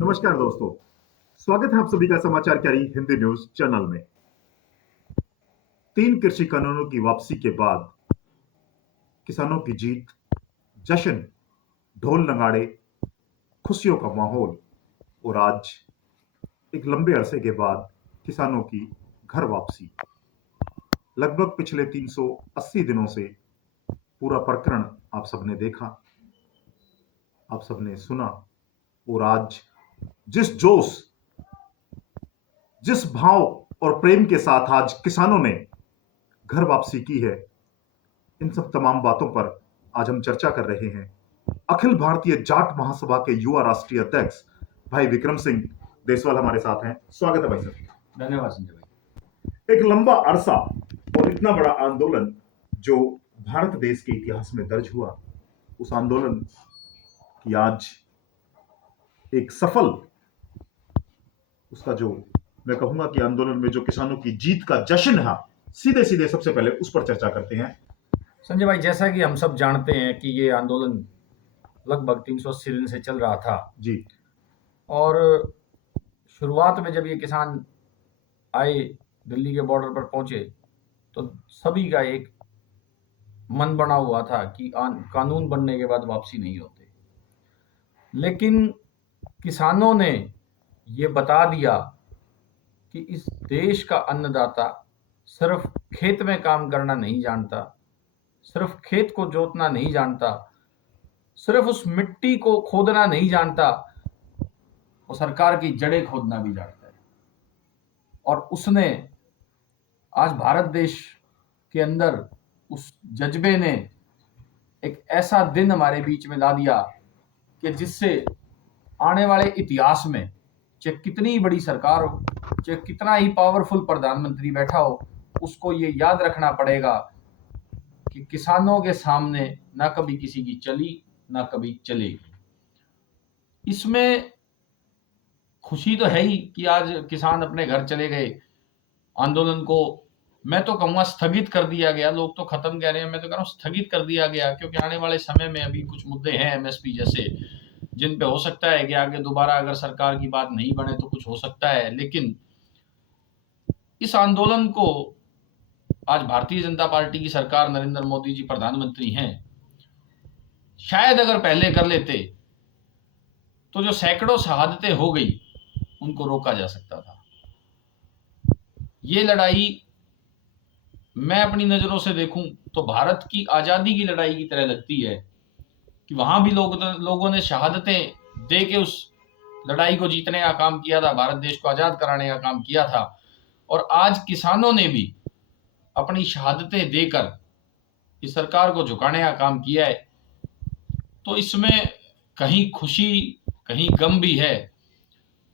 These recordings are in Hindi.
नमस्कार दोस्तों, स्वागत है आप सभी का समाचार कैरी हिंदी न्यूज चैनल में। 3 कृषि कानूनों की वापसी के बाद किसानों की जीत, जश्न, ढोल नगाड़े, खुशियों का माहौल और आज एक लंबे अरसे के बाद किसानों की घर वापसी। लगभग पिछले 380 दिनों से पूरा प्रकरण आप सबने देखा, आप सबने सुना और आज जिस जोश, जिस भाव और प्रेम के साथ आज किसानों ने घर वापसी की है, इन सब तमाम बातों पर आज हम चर्चा कर रहे हैं। अखिल भारतीय जाट महासभा के युवा राष्ट्रीय अध्यक्ष भाई विक्रम सिंह देसवाल हमारे साथ हैं। स्वागत है भाई साहब। धन्यवाद संजय भाई। एक लंबा अरसा और इतना बड़ा आंदोलन जो भारत देश के इतिहास में दर्ज हुआ, उस आंदोलन की आज एक सफल, उसका जो मैं कहूंगा कि आंदोलन में जो किसानों की जीत का जश्न है, सीधे सीधे सबसे पहले उस पर चर्चा करते हैं। संजय भाई, जैसा कि हम सब जानते हैं कि ये आंदोलन लगभग 380 दिन से चल रहा था जी। और शुरुआत में जब ये किसान आए, दिल्ली के बॉर्डर पर पहुंचे, तो सभी का एक मन बना हुआ था कि कानून बनने के बाद वापसी नहीं होते। लेकिन किसानों ने ये बता दिया कि इस देश का अन्नदाता सिर्फ खेत में काम करना नहीं जानता, सिर्फ खेत को जोतना नहीं जानता, सिर्फ उस मिट्टी को खोदना नहीं जानता, वो सरकार की जड़ें खोदना भी जानता है। और उसने आज भारत देश के अंदर उस जज्बे ने एक ऐसा दिन हमारे बीच में ला दिया कि जिससे आने वाले इतिहास में, चाहे कितनी बड़ी सरकार हो, चाहे कितना ही पावरफुल प्रधानमंत्री बैठा हो, उसको ये याद रखना पड़ेगा कि किसानों के सामने ना कभी किसी की चली ना कभी चलेगी। इसमें खुशी तो है ही कि आज किसान अपने घर चले गए। आंदोलन को मैं तो कहूँगा स्थगित कर दिया गया। लोग तो खत्म कह रहे हैं, मैं तो कह रहा हूँ स्थगित कर दिया गया, क्योंकि आने वाले समय में अभी कुछ मुद्दे हैं एमएसपी जैसे, जिन पे हो सकता है कि आगे दोबारा अगर सरकार की बात नहीं बने तो कुछ हो सकता है। लेकिन इस आंदोलन को आज भारतीय जनता पार्टी की सरकार, नरेंद्र मोदी जी प्रधानमंत्री हैं, शायद अगर पहले कर लेते तो जो सैकड़ों शहादतें हो गई उनको रोका जा सकता था। ये लड़ाई मैं अपनी नजरों से देखूं तो भारत की आजादी की लड़ाई की तरह लगती है कि वहां भी लोगों ने शहादतें दे के उस लड़ाई को जीतने का काम किया था, भारत देश को आजाद कराने का काम किया था। और आज किसानों ने भी अपनी शहादतें देकर इस सरकार को झुकाने का काम किया है। तो इसमें कहीं खुशी, कहीं गम भी है।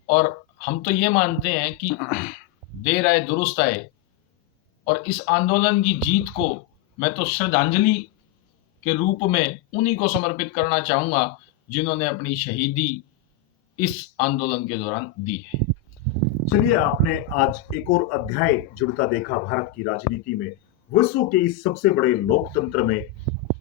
और हम तो ये मानते हैं कि देर आए दुरुस्त आए, और इस आंदोलन की जीत को मैं तो श्रद्धांजलि के रूप में उन्हीं को समर्पित करना चाहूंगा जिन्होंने अपनी शहीदी इस आंदोलन के दौरान दी है। चलिए, आपने आज एक और अध्याय जुड़ता देखा भारत की राजनीति में। विश्व के इस सबसे बड़े लोकतंत्र में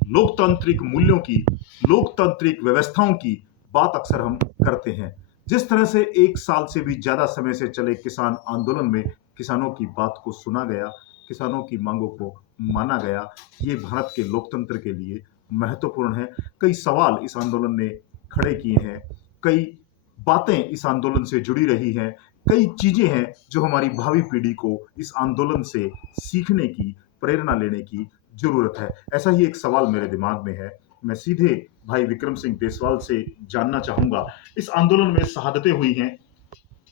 लोकतांत्रिक मूल्यों की, लोकतांत्रिक व्यवस्थाओं की बात अक्सर हम करते हैं। जिस तरह से 1 साल से भी ज्यादा समय से चले किसान आंदोलन में किसानों की बात को सुना गया, किसानों की मांगों को माना गया, ये भारत के लोकतंत्र के लिए महत्वपूर्ण है। कई सवाल इस आंदोलन ने खड़े किए हैं, कई बातें इस आंदोलन से जुड़ी रही हैं, कई चीजें हैं जो हमारी भावी पीढ़ी को इस आंदोलन से सीखने की, प्रेरणा लेने की जरूरत है। ऐसा ही एक सवाल मेरे दिमाग में है। मैं सीधे भाई विक्रम सिंह देसवाल से जानना चाहूंगा, इस आंदोलन में शहादतें हुई हैं,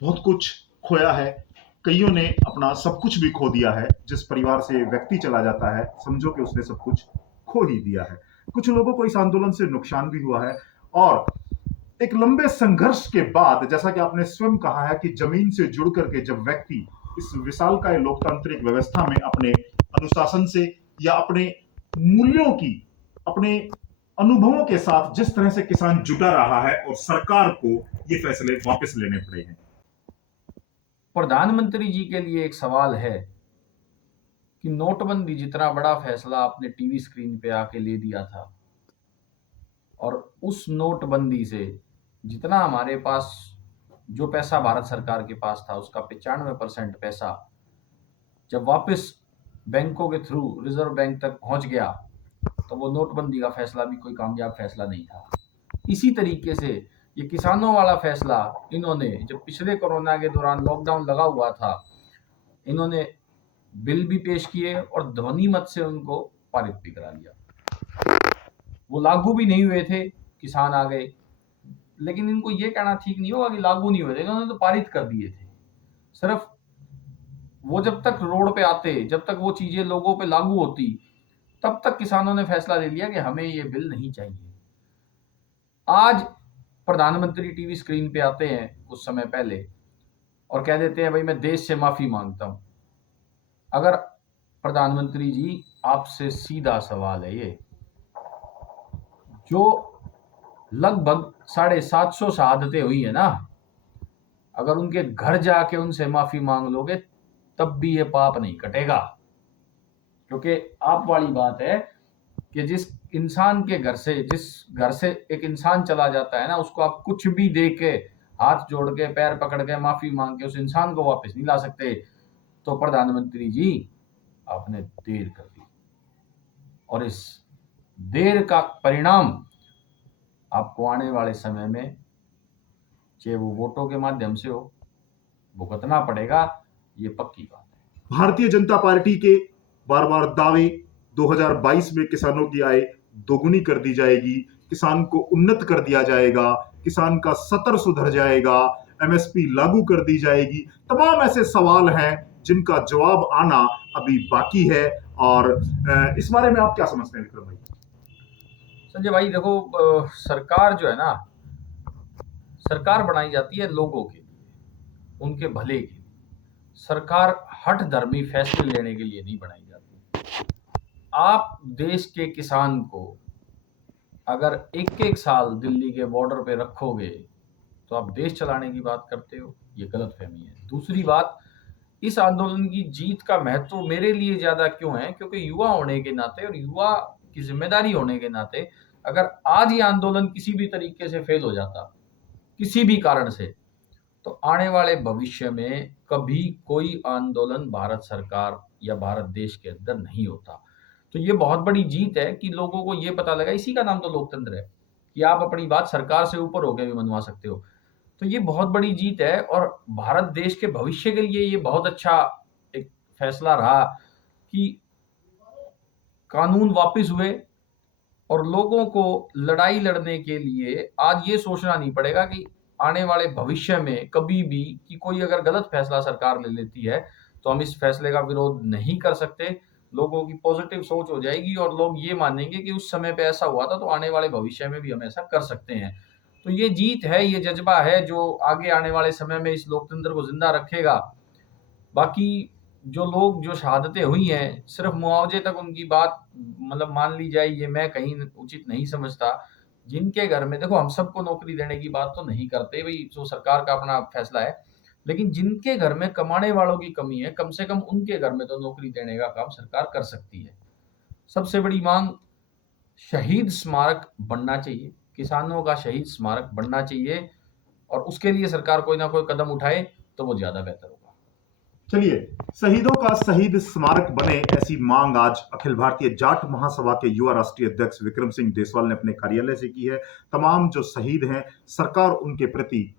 बहुत कुछ खोया है, कईयों ने अपना सब कुछ भी खो दिया है। जिस परिवार से व्यक्ति चला जाता है, समझो कि उसने सब कुछ खो ही दिया है। कुछ लोगों को इस आंदोलन से नुकसान भी हुआ है और एक लंबे संघर्ष के बाद, जैसा कि आपने स्वयं कहा है कि जमीन से जुड़ करके जब व्यक्ति इस विशालकाय लोकतांत्रिक व्यवस्था में अपने अनुशासन से या अपने मूल्यों की, अपने अनुभवों के साथ जिस तरह से किसान जुटा रहा है और सरकार को ये फैसले वापस लेने पड़े हैं। प्रधानमंत्री जी के लिए एक सवाल है कि नोटबंदी जितना बड़ा फैसला आपने टीवी स्क्रीन पे आके ले दिया था, और उस नोटबंदी से जितना हमारे पास जो पैसा भारत सरकार के पास था उसका 95% पैसा जब वापस बैंकों के थ्रू रिजर्व बैंक तक पहुंच गया, तो वो नोटबंदी का फैसला भी कोई कामयाब फैसला नहीं था। इसी तरीके से ये किसानों वाला फैसला इन्होंने जब पिछले कोरोना के दौरान लॉकडाउन लगा हुआ था, इन्होंने बिल भी पेश किए और ध्वनि मत से उनको पारित भी करा दिया। वो लागू भी नहीं हुए थे, किसान आ गए, लेकिन इनको ये कहना ठीक नहीं होगा कि लागू नहीं हुए थे, इन्होंने तो पारित कर दिए थे। सिर्फ वो जब तक रोड पे आते, जब तक वो चीजें लोगों पे लागू होती, तब तक किसानों ने फैसला ले लिया कि हमें ये बिल नहीं चाहिए। आज प्रधानमंत्री टीवी स्क्रीन पे आते हैं कुछ समय पहले और कह देते हैं भाई मैं देश से माफी मांगता हूं। अगर प्रधानमंत्री जी, आपसे सीधा सवाल है ये, जो लगभग 750 शहादतें हुई है ना, अगर उनके घर जाके उनसे माफी मांग लोगे तब भी ये पाप नहीं कटेगा। क्योंकि आप वाली बात है कि जिस घर से एक इंसान चला जाता है ना, उसको आप कुछ भी दे के, हाथ जोड़ के, पैर पकड़ के, माफी मांग के उस इंसान को वापस नहीं ला सकते। तो प्रधानमंत्री जी, आपने देर कर दी और इस देर का परिणाम आपको आने वाले समय में, चाहे वो वोटों के माध्यम से हो, भुगतना पड़ेगा। ये पक्की बात है। भारतीय जनता पार्टी के बार बार दावे, 2022 में किसानों की आय दोगुनी कर दी जाएगी, किसान को उन्नत कर दिया जाएगा, किसान का सतर सुधर जाएगा, एमएसपी लागू कर दी जाएगी, तमाम ऐसे सवाल हैं जिनका जवाब आना अभी बाकी है। और इस बारे में आप क्या समझते हैं विक्रम भाई? संजय भाई देखो, सरकार जो है ना, सरकार बनाई जाती है लोगों के लिए, उनके भले के लिए। सरकार हठ धर्मी फैसले लेने के लिए नहीं बनाई जाती। आप देश के किसान को अगर एक एक साल दिल्ली के बॉर्डर पे रखोगे तो आप देश चलाने की बात करते हो, ये गलतफहमी है। दूसरी बात, इस आंदोलन की जीत का महत्व मेरे लिए ज्यादा क्यों है, क्योंकि युवा होने के नाते और युवा की जिम्मेदारी होने के नाते, अगर आज ये आंदोलन किसी भी तरीके से फेल हो जाता, किसी भी कारण से, तो आने वाले भविष्य में कभी कोई आंदोलन भारत सरकार या भारत देश के अंदर नहीं होता। तो ये बहुत बड़ी जीत है कि लोगों को ये पता लगा, इसी का नाम तो लोकतंत्र है कि आप अपनी बात सरकार से ऊपर होकर भी मनवा सकते हो। तो ये बहुत बड़ी जीत है और भारत देश के भविष्य के लिए ये बहुत अच्छा एक फैसला रहा कि कानून वापस हुए और लोगों को लड़ाई लड़ने के लिए आज ये सोचना नहीं पड़ेगा कि आने वाले भविष्य में कभी भी कि कोई अगर गलत फैसला सरकार ले लेती है तो हम इस फैसले का विरोध नहीं कर सकते। लोगों की पॉजिटिव सोच हो जाएगी और लोग ये मानेंगे कि उस समय पे ऐसा हुआ था तो आने वाले भविष्य में भी हम ऐसा कर सकते हैं। तो ये जीत है, ये जज्बा है जो आगे आने वाले समय में इस लोकतंत्र को जिंदा रखेगा। बाकी जो लोग, जो शहादतें हुई हैं, सिर्फ मुआवजे तक उनकी बात मतलब मान ली जाए, ये मैं कहीं उचित नहीं समझता। जिनके घर में, देखो हम सबको नौकरी देने की बात तो नहीं करते भाई, जो सरकार का अपना फैसला है, लेकिन जिनके घर में कमाने वालों की कमी है, कम से कम उनके घर में तो नौकरी देने का काम सरकार कर सकती है। सबसे बड़ी मांग शहीद स्मारक बनना चाहिए, किसानों का शहीद स्मारक बनना चाहिए और उसके लिए सरकार कोई ना कोई कदम उठाए तो वो ज्यादा बेहतर होगा। चलिए, शहीदों का शहीद स्मारक बने, ऐसी मांग आज अखिल भारतीय जाट महासभा के युवा राष्ट्रीय अध्यक्ष विक्रम सिंह देसवाल ने अपने कार्यालय से की है। तमाम जो शहीद हैं, सरकार उनके प्रति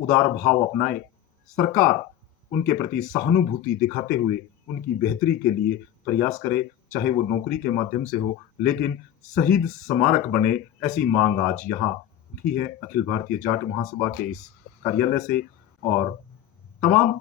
उदार भाव अपनाए, सरकार उनके प्रति सहानुभूति दिखाते हुए उनकी बेहतरी के लिए प्रयास करे, चाहे वो नौकरी के माध्यम से हो, लेकिन शहीद स्मारक बने, ऐसी मांग आज यहाँ उठी है अखिल भारतीय जाट महासभा के इस कार्यालय से। और तमाम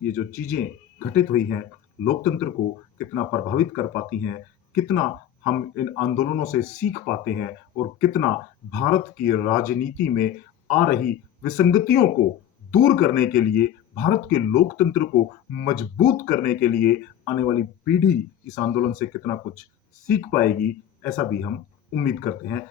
ये जो चीजें घटित हुई हैं, लोकतंत्र को कितना प्रभावित कर पाती हैं, कितना हम इन आंदोलनों से सीख पाते हैं और कितना भारत की राजनीति में आ रही विसंगतियों को दूर करने के लिए, भारत के लोकतंत्र को मजबूत करने के लिए आने वाली पीढ़ी इस आंदोलन से कितना कुछ सीख पाएगी, ऐसा भी हम उम्मीद करते हैं।